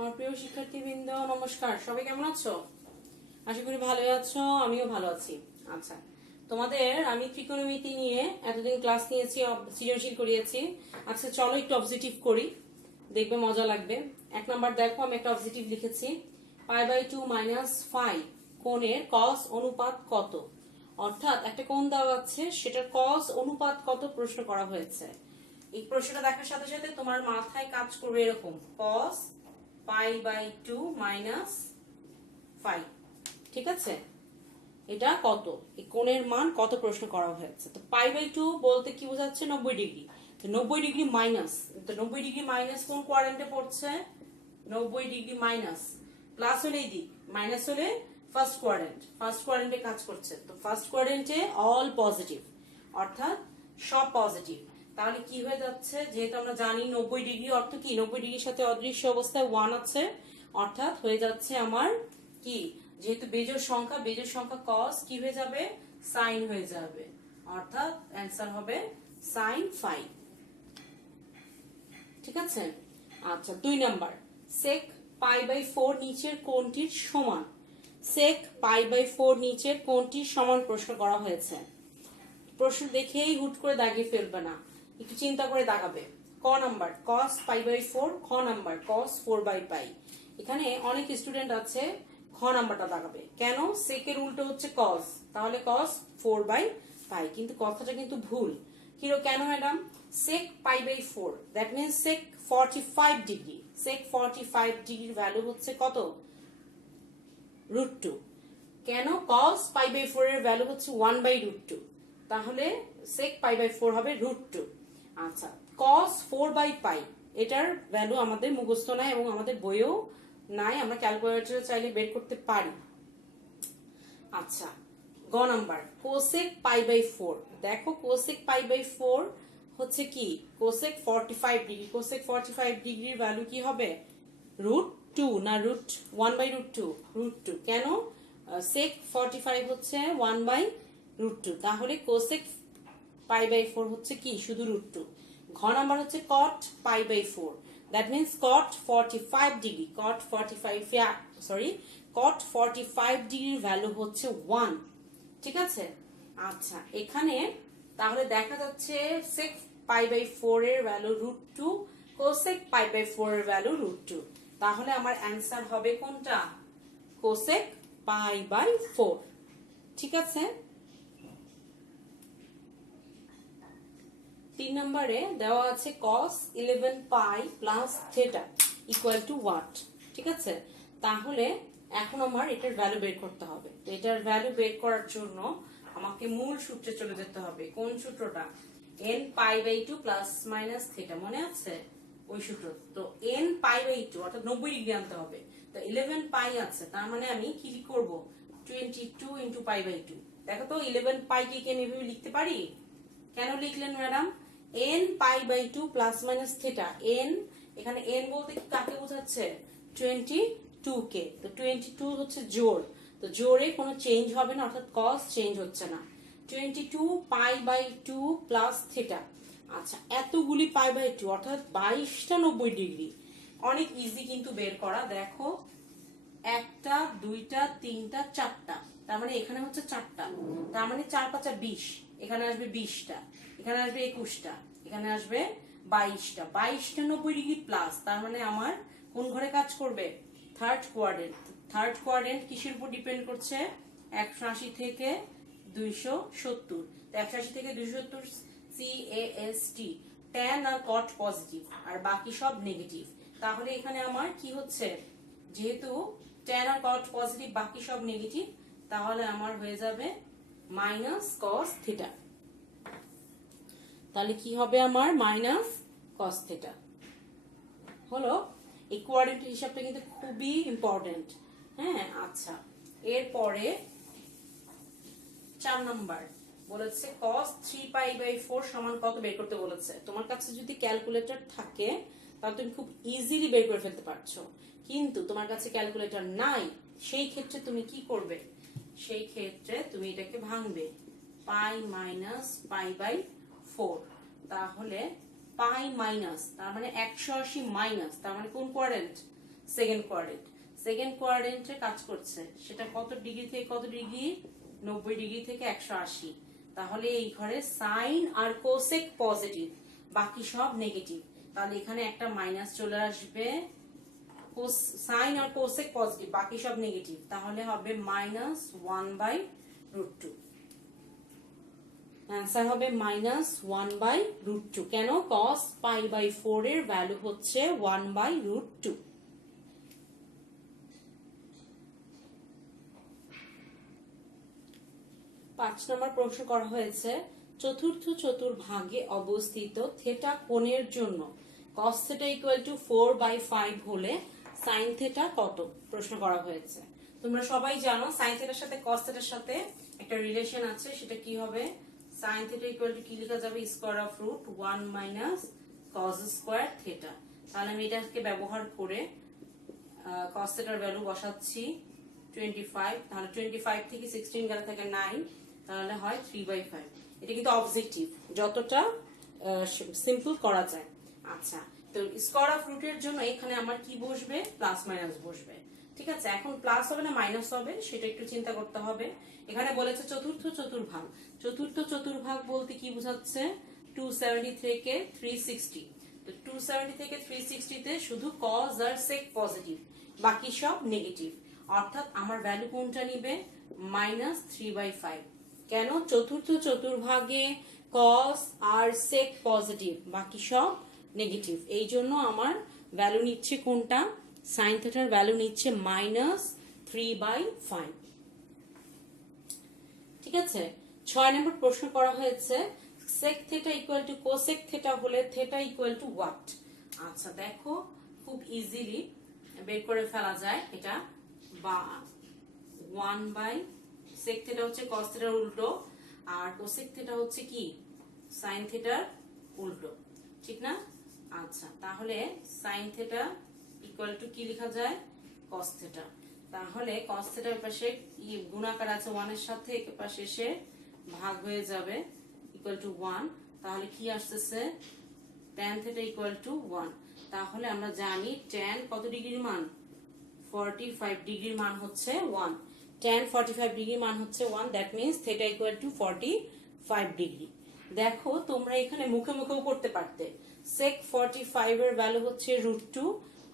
আমার প্রিয় শিক্ষার্থীবৃন্দ নমস্কার, সবাই কেমন আছো? আশা করি ভালোই আছো, আমিও ভালো আছি। আচ্ছা, তোমাদের আমি ত্রিকোণমিতি নিয়ে এতদিন ক্লাস নিয়েছি, সৃজনশীল করিয়েছি। আচ্ছা চলো একটু অবজেক্টিভ করি, দেখবে মজা লাগবে। 1 নাম্বার দেখো, আমি একটা অবজেক্টিভ লিখেছি। π/2 - 5 কোণের cos অনুপাত কত? অর্থাৎ একটা কোণ দেওয়া আছে, সেটার cos অনুপাত কত প্রশ্ন করা হয়েছে। এই প্রশ্নটা দেখার সাথে সাথে তোমার মাথায় কাজ করবে এরকম, cos π/2 - 5। ঠিক আছে, এটা কত, এই কোণের মান কত প্রশ্ন করা হয়েছে। তো π/2 বলতে কি বোঝাচ্ছে? 90 ডিগ্রি। তো 90 ডিগ্রি মাইনাস, তো 90 ডিগ্রি মাইনাস কোন কোয়াড্রেন্টে পড়ছে? 90 ডিগ্রি মাইনাস, প্লাস হলে এই দিক, মাইনাস হলে ফার্স্ট কোয়াড্রেন্ট, ফার্স্ট কোয়াড্রেন্টে কাজ করছে। তো ফার্স্ট কোয়াড্রেন্টে অল পজিটিভ, অর্থাৎ সব পজিটিভ। তাহলে কি হয়ে যাচ্ছে, যেহেতু আমরা জানি 90 ডিগ্রি অর্থ কি, 90 ডিগ্রির সাথে অদৃশ্য অবস্থায় 1 আছে, অর্থাৎ হয়ে যাচ্ছে আমার কি, যেহেতু বেজোড় সংখ্যা cos কি হয়ে যাবে, সাইন হয়ে যাবে, অর্থাৎ অ্যান্সার হবে sin 5। ঠিক আছে। আচ্ছা 2 নাম্বার, sec π/4 নিচের কোণটির সমান। sec π/4 নিচের কোণটির সমান প্রশ্ন করা হয়েছে। প্রশ্ন দেখেই হুট করে দাগিয়ে ফেলবে না, একটু চিন্তা করে দাগাবে। ক নাম্বার cos π/4, খ নাম্বার cos 4/π। এখানে অনেক স্টুডেন্ট আছে খ নাম্বারটা দাগাবে। কেন? সেকের উল্টো হচ্ছে cos, তাহলে cos 4/π, কিন্তু কথাটা কিন্তু ভুল। কেন madam? sec π/4 that means sec 45 degree. sec 45 ডিগ্রির ভ্যালু হচ্ছে কত? √2। কেন? cos π/4 এর ভ্যালু হচ্ছে 1/√2, তাহলে sec π/4 হবে √2। আচ্ছা, cos 4/π এটার ভ্যালু আমাদের মুখস্থ নাই এবং আমাদের বইয়েও নাই, আমরা ক্যালকুলেটরে চাইলে বের করতে পারি। আচ্ছা, গ নাম্বার cosec π/4। দেখো cosec π/4 হচ্ছে কি, cosec 45 ডিগ্রি। cosec 45 ডিগ্রির ভ্যালু কি হবে? √2 না √1/√2? √2। কেন? sec 45 হচ্ছে 1/√2, তাহলে cosec π/4 হচ্ছে কি, শুধু √2। ঘ নাম্বার হচ্ছে cot π/4, that means cot 45 degree. cot 45 ডিগ্রির ভ্যালু হচ্ছে 1। ঠিক আছে। আচ্ছা, এখানে তাহলে দেখা যাচ্ছে sec π/4 এর ভ্যালু √2, cosec π/4 এর ভ্যালু √2, তাহলে আমার অ্যান্সার হবে কোনটা? cosec π/4। ঠিক আছে। 3 নম্বরে দেওয়া আছে cos 11π plus theta equal to what. ঠিক আছে, তাহলে এখন আমার এটার ভ্যালু বের করতে হবে। তো এটার ভ্যালু বের করার জন্য আমাকে মূল সূত্রে চলে যেতে হবে। কোন সূত্রটা? n π/2 প্লাস মাইনাস থিটা, মনে আছে ওই সূত্র? তো n π/2 অর্থাৎ 90 ডিগ্রি আনতে হবে। তো 11π আছে, তার মানে আমি কি করব, 22 ইনটু π/2। দেখো তো 11π কে আমি এভাবে লিখতে পারি? কেন লিখলেন madam? n π/2 plus minus theta. n এখানে n বলতে কি কাকে বোঝাচ্ছে? 22 কে। তো 22 হচ্ছে জোড়, তো জোড়ে কোনো চেঞ্জ হবে না, অর্থাৎ cos চেঞ্জ হচ্ছে না। 22 π/2 প্লাস থিটা। আচ্ছা, এতগুলি π/2 অর্থাৎ 22টা 90 ডিগ্রি। অনেক ইজি কিন্তু বের করা। দেখো, 1টা 2টা 3টা 4টা, তার মানে এখানে হচ্ছে 4টা, তার মানে 4 5 20, এখানে আসবে 20টা, এখানে আসবে 21টা, এখানে আসবে 22টা। 22টা 90 ডিগ্রি প্লাস, তার মানে আমার কোন ঘরে কাজ করবে? Third quadrant. থার্ড কোয়াড্রেন্ট কিসের উপর ডিপেন্ড করছে? 180 থেকে 270। তো 180 থেকে 270 CAST, tan আর cot পজিটিভ আর বাকি সব নেগেটিভ। তাহলে এখানে আমার কি হচ্ছে, যেহেতু tan আর cot পজিটিভ বাকি সব নেগেটিভ, তাহলে আমার হয়ে যাবে মাইনাস cos থিটা। তাহলে কি হবে আমার? মাইনাস cos থিটা হলো। এই কোয়াড্রেন্টের হিসাবটা কিন্তু খুবই ইম্পর্টেন্ট। হ্যাঁ, আচ্ছা, এরপরে 4 নাম্বার বলেছে cos 3π/4 সমান কত বের করতে বলেছে। তোমার কাছে যদি ক্যালকুলেটর থাকে তাহলে তুমি খুব ইজিলি বের করে ফেলতে পারছো, কিন্তু তোমার কাছে ক্যালকুলেটর নাই, সেই ক্ষেত্রে তুমি কি করবে? সেই ক্ষেত্রে তুমি এটাকে ভাঙবে, π - π/4। তাহলে পাই মাইনাস, তার মানে 180 মাইনাস, তার মানে কোন কোয়াড্রেন্ট? সেকেন্ড কোয়াড্রেন্টে কাজ করছে, সেটা কত ডিগ্রি থেকে কত ডিগ্রি, 90 ডিগ্রি থেকে 180। তাহলে এই ঘরে সাইন আর কোসেক পজিটিভ, বাকি সব নেগেটিভ। তাহলে এখানে একটা মাইনাস চলে আসবে, সাইন আর কোসেক পজিটিভ, বাকি সব নেগেটিভ, তাহলে হবে -1/√2। অ্যান্সার হবে -1/√2। কেন? cos π/4 এর ভ্যালু হচ্ছে 1/√2। 5 নম্বর প্রশ্ন করা হয়েছে, চতুর্থ চতুর্ভাগে অবস্থিত থেটা কোণের জন্য cos θ = 4/5 হলে sin θ কত? প্রশ্ন করা হয়েছে। তোমরা সবাই জানো sin θ এর সাথে cos θ এর সাথে একটা রিলেশন আছে, সেটা কি হবে? sin θ = কি লেখা যাবে? √1 - cos স্কয়ার θ। তাহলে আমি এটাকে ব্যবহার করে cos θ এর ভ্যালু বসাচ্ছি 25। তাহলে 25 থেকে 16 গেলে থাকে 9, তাহলে হয় 3/5। এটা কিন্তু অবজেক্টিভ, যতটা সিম্পল করা যায়। আচ্ছা, তো স্কয়ার অফ রুটের জন্য এখানে আমার কি বসবে? প্লাস মাইনাস বসবে। ঠিক আছে, এখন প্লাস হবে না মাইনাস হবে সেটা একটু চিন্তা করতে হবে। এখানে বলেছে চতুর্থ চতুর্ভাগ। চতুর্থ চতুর্ভাগ বলতে কি বোঝাচ্ছে? 270 থেকে 360। তো 270 থেকে 360 তে শুধু cos আর sec পজিটিভ, বাকি সব নেগেটিভ। অর্থাৎ আমার ভ্যালু কোনটা নিবে? -3/5। কেন? চতুর্থ চতুর্ভাগে cos আর sec পজিটিভ, বাকি সব নেগেটিভ। এই জন্য আমার ভ্যালু নিচ্ছে কোনটা? sin θ এর ভ্যালু নিচ্ছে -3/5। ঠিক আছে, 6 নম্বর প্রশ্ন করা হয়েছে, sec θ = cosec θ হলে θ = what? আচ্ছা দেখো, খুব ইজিলি বের করে ফেলা যায় এটা। বা 1/sec θ হচ্ছে cos θ এর উল্টো, আর cosec θ হচ্ছে কি? sin θ এর উল্টো, ঠিক না? আচ্ছা, তাহলে sin θ = কি লেখা যায়? cos θ। তাহলে cos θ এর পাশে গুণাকার আছে 1 এর সাথে, এর পাশে এসে ভাগ হয়ে যাবে =1। তাহলে কি আসতেছে? tan θ = 1। তাহলে আমরা জানি tan কত ডিগ্রির মান? 45 ডিগ্রির মান হচ্ছে 1। tan 45 ডিগ্রির মান হচ্ছে 1, দ্যাট মিন্স θ = 45 ডিগ্রি। দেখো, তোমরা এখানে মুখে মুখেও করতে পারতে। sec 45 এর ভ্যালু হচ্ছে √2,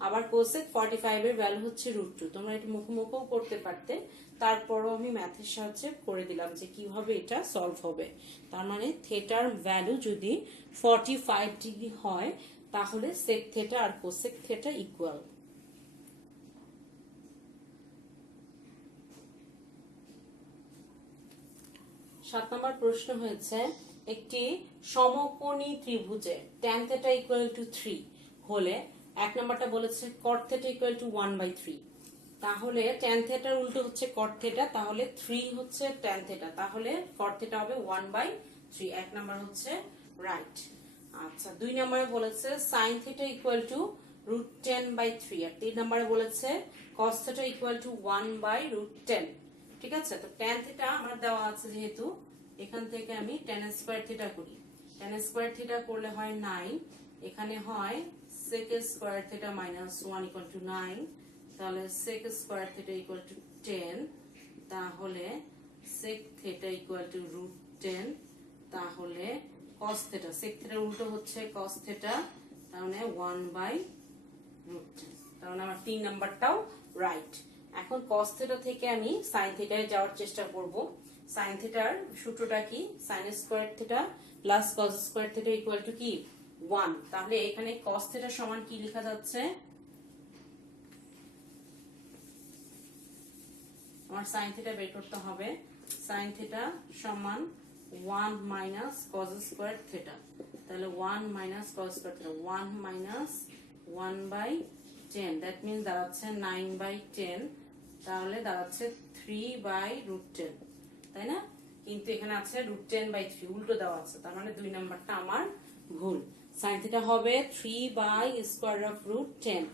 আবার cosec 45 এর ভ্যালু হচ্ছে √2। তোমরা এটা মুখে মুখেও করতে পারতে, তারপরও আমি ম্যাথের সাহায্যে করে দিলাম যে কিভাবে এটা সলভ হবে। তার মানে থেটার ভ্যালু যদি 45 ডিগ্রি হয়, তাহলে sec θ আর cosec θ ইকুয়াল। সাত নম্বর প্রশ্ন হয়েছে, একটি সমকোণী ত্রিভুজে tan θ = 3 হলে, এক নম্বরটা বলেছে cot θ = 1/3। তাহলে tan θ এর উল্টো হচ্ছে cot θ, তাহলে 3 হচ্ছে tan θ, তাহলে cot θ হবে 1/3। এক নম্বর হচ্ছে রাইট। আচ্ছা, 2 নম্বরে বলেছে sin θ = √10/3, আর 3 নম্বরে বলেছে cos θ = 1/√10। ঠিক আছে, তো tan θ আমার দেওয়া আছে যেহেতু, এখান থেকে আমি tan স্কয়ার θ করি। tan স্কয়ার θ করলে হয় 9, এখানে হয় sec স্কয়ার θ - 1 = 9, তাহলে sec স্কয়ার θ = 10, তাহলে sec θ = √10, তাহলে cos θ, sec θ এর উল্টো হচ্ছে cos θ, তাহলে 1/√10। তাহলে আমার 3 নাম্বারটাও রাইট। এখন cos θ থেকে আমি sin θ এ যাওয়ার চেষ্টা করব। sin θ এর সূত্রটা কি? sin square θ plus cos square θ = কি? 1। তাহলে এখানে cos θ সমান কি লেখা যাচ্ছে? আমার sin θ বের করতে হবে। sin θ সমান 1 - cos স্কয়ার θ। তাহলে 1 - cos স্কয়ার θ, 1 - 1/10, দ্যাট মিন্স দাঁড়াচ্ছে 9/10। তাহলে দাঁড়াচ্ছে 3/√10, তাই না? কিন্তু এখানে আছে √10/3, উল্টো দেওয়া আছে, তার মানে 2 নাম্বারটা আমার ভুল। sin θ হবে 3/√10,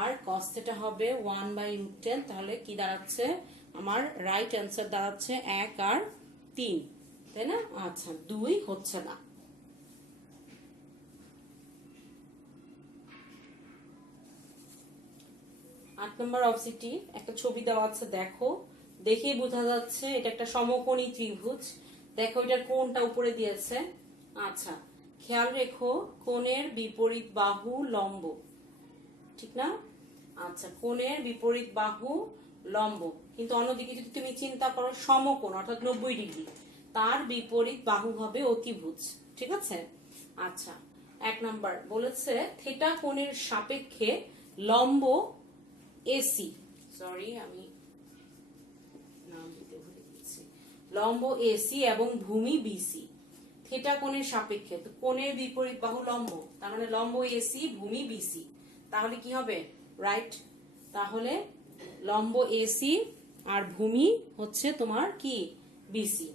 আর cos θ হবে 1/√10। তাহলে কি দাঁড়াচ্ছে? আমার রাইট অ্যান্সার দাঁড়াচ্ছে 1 আর 3, তাই না? আচ্ছা, 2 হচ্ছে না। 8 নম্বর অবজেক্টিভ, একটা ছবি দেওয়া আছে, দেখো, দেখেই বোঝা যাচ্ছে এটা একটা সমকোণী ত্রিভুজ। দেখো এটার কোণটা উপরে দিয়েছে। আচ্ছা, খেয়াল রেখো কোণের বিপরীত বাহু লম্ব, ঠিক না? আচ্ছা, কোণের বিপরীত বাহু লম্ব, কিন্তু অন্যদিকে যদি তুমি চিন্তা করো সমকোণ অর্থাৎ 90 ডিগ্রি, তার বিপরীত বাহু হবে অতিভুজ, ঠিক আছে? আচ্ছা, 1 নাম্বার বলেছে থিটা কোণের সাপেক্ষে লম্ব এসি, সরি আমি নাম দিতে ভুলে গেছি, লম্ব এসি এবং ভূমি বিসি। থিটা কোণের সাপেক্ষে, তো কোণের বিপরীত বাহু লম্ব, তার মানে লম্ব এসি ভূমি বিসি, তাহলে কি হবে? রাইট। তাহলে লম্ব এসি আর ভূমি হচ্ছে তোমার কি? বিসি।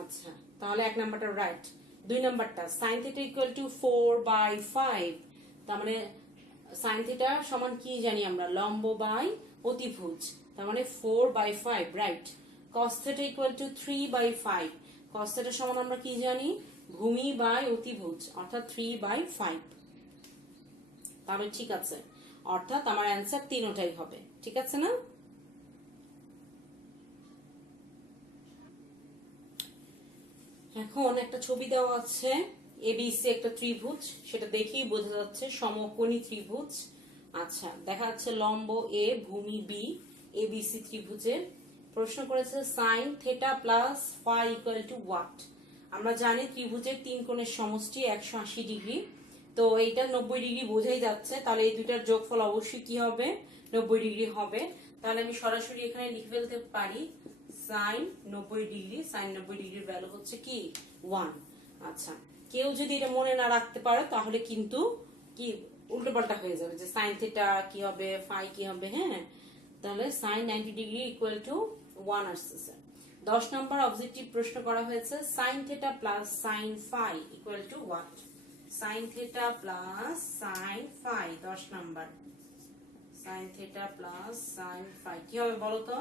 আচ্ছা, তাহলে 1 নাম্বারটা রাইট। 2 নাম্বারটা sin θ = 4/5, তার মানে sin θ সমান কি জানি আমরা? লম্ব বাই অতিভুজ, তার মানে 4/5, রাইট। cos θ = 3/5, cos θ সমান আমরা কি জানি? ভূমি বাই অতিভুজ, অর্থাৎ 3/5। তাহলে ঠিক আছে, অর্থাৎ আমার অ্যান্সার তিনটাই হবে, ঠিক আছে না? এখন একটা ছবি দেওয়া আছে, এবিসি একটা ত্রিভুজ, সেটা দেখেই বোঝা যাচ্ছে সমকোণী ত্রিভুজ। আচ্ছা, দেখা যাচ্ছে লম্ব এ ভূমি বি, এবিসি ত্রিভুজের। প্রশ্ন করেছে sin θ + φ = what? আমরা জানি ত্রিভুজের তিন কোণের সমষ্টি 180 ডিগ্রি, তো এইটা 90 ডিগ্রি বোঝাই যাচ্ছে, তাহলে এই দুইটার যোগফল অবশ্যই কি হবে? 90 ডিগ্রি হবে। তাহলে আমি সরাসরি এখানে লিখে ফেলতে পারি sin 90 ডিগ্রি, sin 90 ডিগ্রির ভ্যালু হচ্ছে কি? 1। আচ্ছা, কেউ যদি এটা মনে না রাখতে পারো তাহলে কিন্তু কি উল্টোপাল্টা হয়ে যাবে, যে sin θ কি হবে, ফাই কি হবে, হ্যাঁ? তাহলে sin 90 ডিগ্রি = 1 আসছে। 10 নম্বর অবজেক্টিভ প্রশ্ন করা হয়েছে sin θ + sin φ = what? sin θ + sin φ, 10 number. sin θ + sin φ কি হবে বলো তো?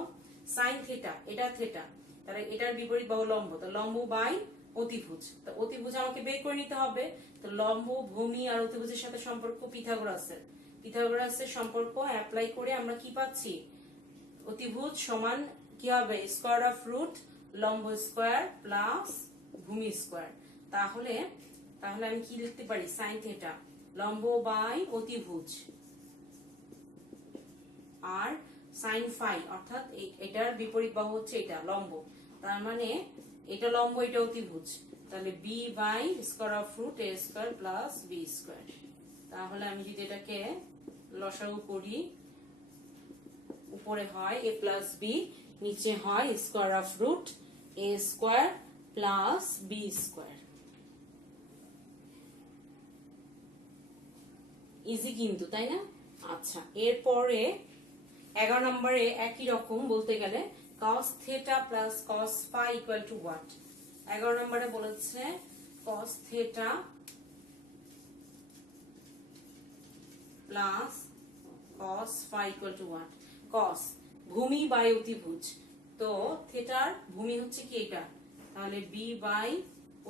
sin θ, এটা থিটা, তাহলে এটার বিপরীত বাহু লম্ব, তো লম্ব বাই অতিভুজ, তো অতিভুজ আমাকে বের করে নিতে হবে। তো লম্ব, ভূমি আর অতিভুজের সাথে সম্পর্ক পিথাগোরাসের সম্পর্ক অ্যাপ্লাই করে আমরা কি পাচ্ছি? অতিভুজ সমান কি হবে? স্কয়ার অফ রুট লম্ব স্কয়ার প্লাস ভূমি স্কয়ার। তাহলে আমি কি লিখতে পারি? sin θ লম্ব বাই অতিভুজ, আর sin φ অর্থাৎ এটার বিপরীত বাহু হচ্ছে এটা লম্ব, তার মানে এটা লম্ব এটা অতিভুজ, তাহলে b by square of root a square plus b square. তাহলে আমি যদি এটাকে লসাগু করি, উপরে হয় a প্লাস b, নিচে হয় square of root a square plus b square. Easy কিন্তু, তাই না? আচ্ছা, এরপরে 11 নম্বরে একই রকম বলতে গেলে cos θ + cos φ = what? 11 নম্বরে বলেছে cos θ + cos φ = what? cos ভূমি বাই অতিভুজ, তো থিটার ভূমি হচ্ছে কি এটা, তাহলে b বাই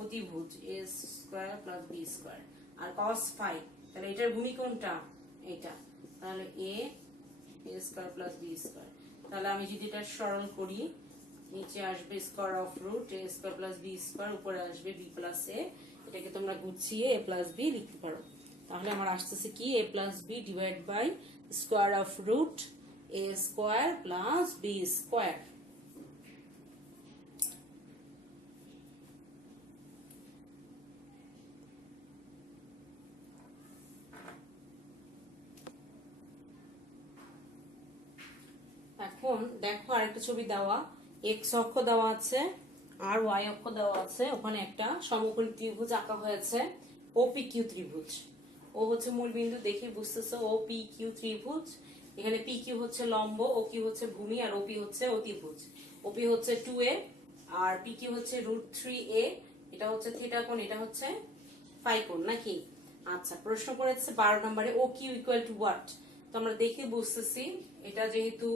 অতিভুজ a square plus b square, আর cos φ তাহলে এটার ভূমি কোনটা? এটা, তাহলে a square plus b square. তাহলে আমি যদি এটা সরল করি, নিচে আসবে square of root a square plus b square, উপরে আসবে b প্লাস a, এটাকে তোমরা গুছিয়ে a প্লাস b লিখতে পারো। তাহলে আমার আসতেছে কি? a plus b divide by square of root a square plus b square. এখন দেখো আরেকটা ছবি দেওয়া, এক্স অক্ষ দেওয়া আছে আর ওয়াই অক্ষ দেওয়া আছে, ওখানে একটা সমকোণী ত্রিভুজ আঁকা হয়েছে, OPQ ত্রিভুজ। ও হচ্ছে মূল বিন্দু, দেখে বুঝতেছো OPQ ত্রিভুজ। এখানে PQ হচ্ছে লম্ব, OQ হচ্ছে ভূমি, আর OP হচ্ছে অতিভুজ। OP হচ্ছে 2a আর PQ হচ্ছে √3a, এটা হচ্ছে থিটা কোণ, এটা হচ্ছে ফাই কোণ, নাকি? আচ্ছা, প্রশ্ন করেছে 12 নম্বরে OQ = what? তো আমরা দেখে বুঝতেছি এটা যেহেতু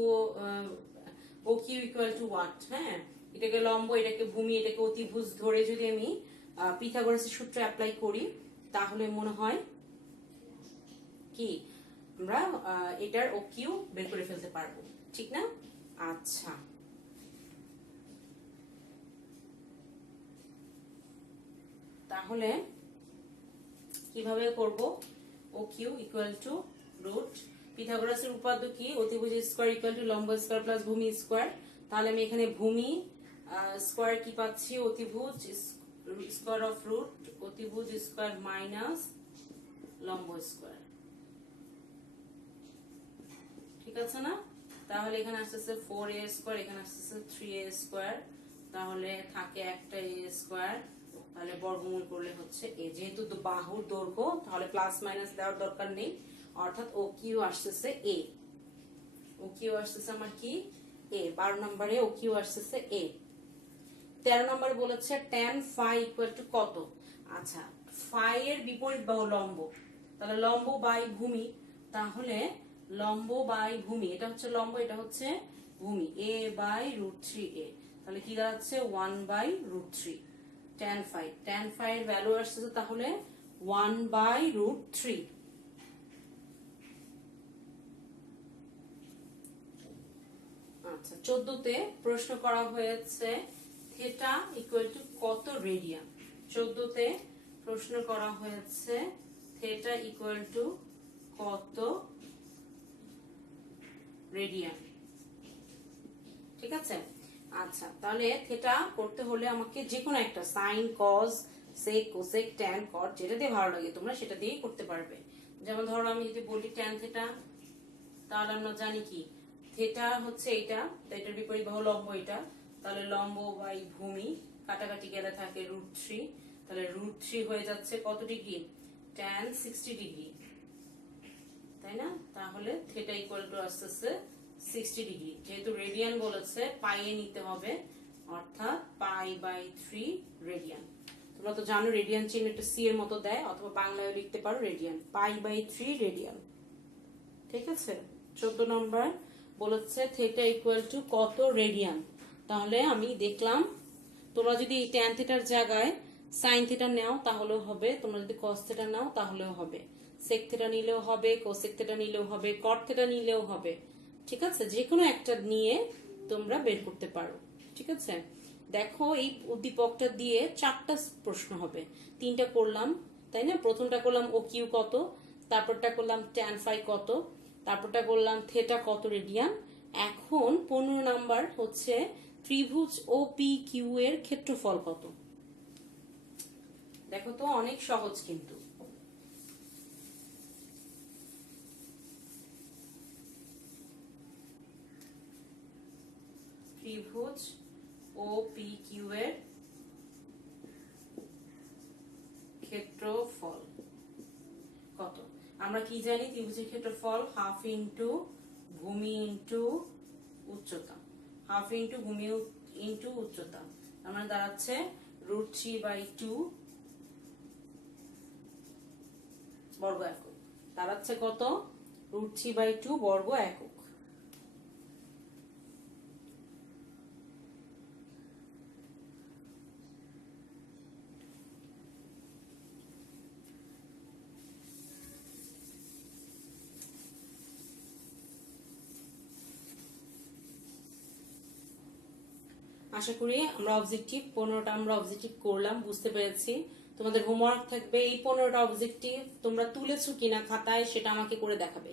OQ = what, হ্যাঁ, এটাকে লম্ব, এটাকে ভূমি, এটাকে অতিভুজ ধরে যদি আমি পিথাগোরাসের সূত্র অ্যাপ্লাই করি, তাহলে মনে হয় কি আমরা এটার ও কিউ বের করে ফেলতে পারবো, ঠিক না? আচ্ছা, তাহলে কিভাবে করব? O Q equal to root পিথাগোরাসের উপপাদ্য কি? অতিভুজ স্কয়ার ইকুয়াল টু লম্ব স্কয়ার প্লাস ভূমি স্কয়ার। তাহলে আমি এখানে ভূমি স্কয়ার কি পাচ্ছি? অতিভুজ স্কয়ার অফ রুট অতিভুজ স্কয়ার মাইনাস লম্ব স্কয়ার, ঠিক আছে না? তাহলে এখানে আসতেছে 4a স্কয়ার, এখানে আসতেছে 3a স্কয়ার, তাহলে থাকে একটা a স্কয়ার, তাহলে বর্গমূল করলে হচ্ছে a। যেহেতু বাহুর দৈর্ঘ্য তাহলে প্লাস মাইনাস দেওয়ার দরকার নেই, অর্থাৎ ও কিউ আসতেছে a। ও কিউ আসতেছে আমার কি? a। 12 নম্বরে ও কিউ আসতেছে a। 13 নম্বরে বলেছে tan phi ইকুয়াল টু কত? আচ্ছা, phi এর বিপরীত বাহু লম্ব, তাহলে লম্ব বাই ভূমি, তাহলে লম্ব বাই ভূমি, এটা হচ্ছে লম্ব, এটা হচ্ছে ভূমি, a বাই রুট 3a, তাহলে কি দাঁড়াচ্ছে 1 by root 3 tan phi। tan phi এর ভ্যালু আসছে তাহলে 1 বাই রুট 3। আচ্ছা, 14 তে প্রশ্ন করা হয়েছে থিটা ইকুয়াল টু কত রেডিয়ান। 14 তে প্রশ্ন করা হয়েছে থিটা ইকুয়াল টু কত রেডিয়ান, ঠিক আছে? আচ্ছা, তাহলে থিটা করতে হলে আমাকে যে কোনো একটা সাইন, কজ, সেক, কোসেক, ট্যান, কট, যেটা দিয়ে ভালো লাগে তোমরা সেটা দিয়েই করতে পারবে। যেমন ধরো আমি যদি বলি ট্যান থিটা, তাহলে আমরা জানি কি থিটা হচ্ছে এটা, এটার বিপরীত বাহু লম্ব এটা, তাহলে লম্ব বাই ভূমি, কাটাকাটি গেলে থাকে রুট 3, তাহলে রুট 3 হয়ে যাচ্ছে কত ডিগ্রি? ট্যান 60 ডিগ্রি, তাই না? তাহলে থিটা ইকুয়াল টু আসছে 60 ডিগ্রি। যেহেতু রেডিয়ান বলেছে পাই এ নিতে হবে, অর্থাৎ পাই বাই 3 রেডিয়ান। তোমরা তো জানো রেডিয়ান চিহ্নটা সি এর মতো দেয়, অথবা বাংলায় লিখতে পারো রেডিয়ান, পাই বাই 3 রেডিয়ান, ঠিক আছে? 14 নম্বর বলেছে থিটা ইকুয়াল টু কত রেডিয়ান। তাহলে আমি দেখলাম তোমরা যদি ট্যান থিটার জায়গায় সাইন থিটা নাও তাহলেও হবে, তোমরা যদি কস থিটা নাও তাহলেও হবে, সেক থিটা নিলেও হবে, কোসেক থিটা নিলেও হবে, কট থিটা নিলেও হবে, ঠিক আছে? যে কোনো একটা নিয়ে তোমরা বের করতে পারো, ঠিক আছে? দেখো এই উদ্দীপকটা দিয়ে 4টা প্রশ্ন হবে, 3টা করলাম, তাই না? প্রথমটা করলাম ও কিউ কত, তারপরটা করলাম ট্যান ফাই কত, তারপরটা করলাম থিটা কত রেডিয়ান। এখন 15 নাম্বার হচ্ছে ত্রিভুজ ও পি কিউ এর ক্ষেত্রফল কত। দেখো তো অনেক সহজ, কিন্তু ত্রিভুজ ও পি কিউ এর ক্ষেত্রফল কত? আমরা কি জানি ত্রিভুজের ক্ষেত্রফল হাফ ইন্টু ভূমি ইন্টু উচ্চতা, হাফ ইন্টু ভূমি ইন্টু উচ্চতা, আমার দাঁড়াচ্ছে রুট 3 বাই 2 বর্গ একক, দাঁড়াচ্ছে কত? রুট 3 বাই 2 বর্গ একক। আশা করি আমরা অবজেক্টিভ 15টা আমরা অবজেক্টিভ করলাম, বুঝতে পেরেছি। তোমাদের হোমওয়ার্ক থাকবে এই 15টা অবজেক্টিভ তোমরা তুলেছো কিনা খাতায় সেটা আমাকে করে দেখাবে।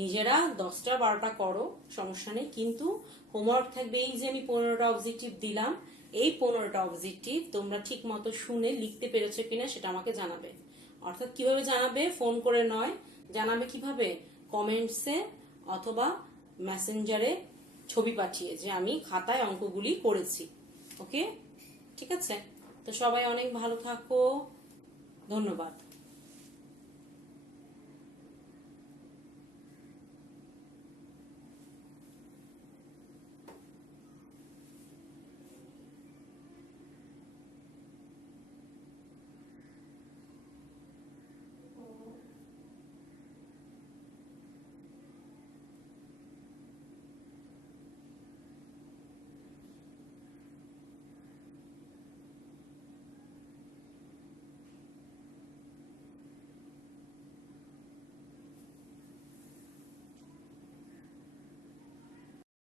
নিজেরা 10টা 12টা করো, সমস্যা নেই, কিন্তু হোমওয়ার্ক থাকবে এই যে আমি 15টা অবজেক্টিভ দিলাম, এই 15টা অবজেক্টিভ তোমরা ঠিক মতো শুনে লিখতে পেরেছো কিনা সেটা আমাকে জানাবে। অর্থাৎ কিভাবে জানাবে? ফোন করে নয়, জানাবে কিভাবে? কমেন্টসে অথবা মেসেঞ্জারে ছবি পাঠিয়ে যে আমি খাতায় অঙ্কগুলি করেছি। ওকে, ঠিক আছে? তো সবাই অনেক ভালো থাকো, ধন্যবাদ।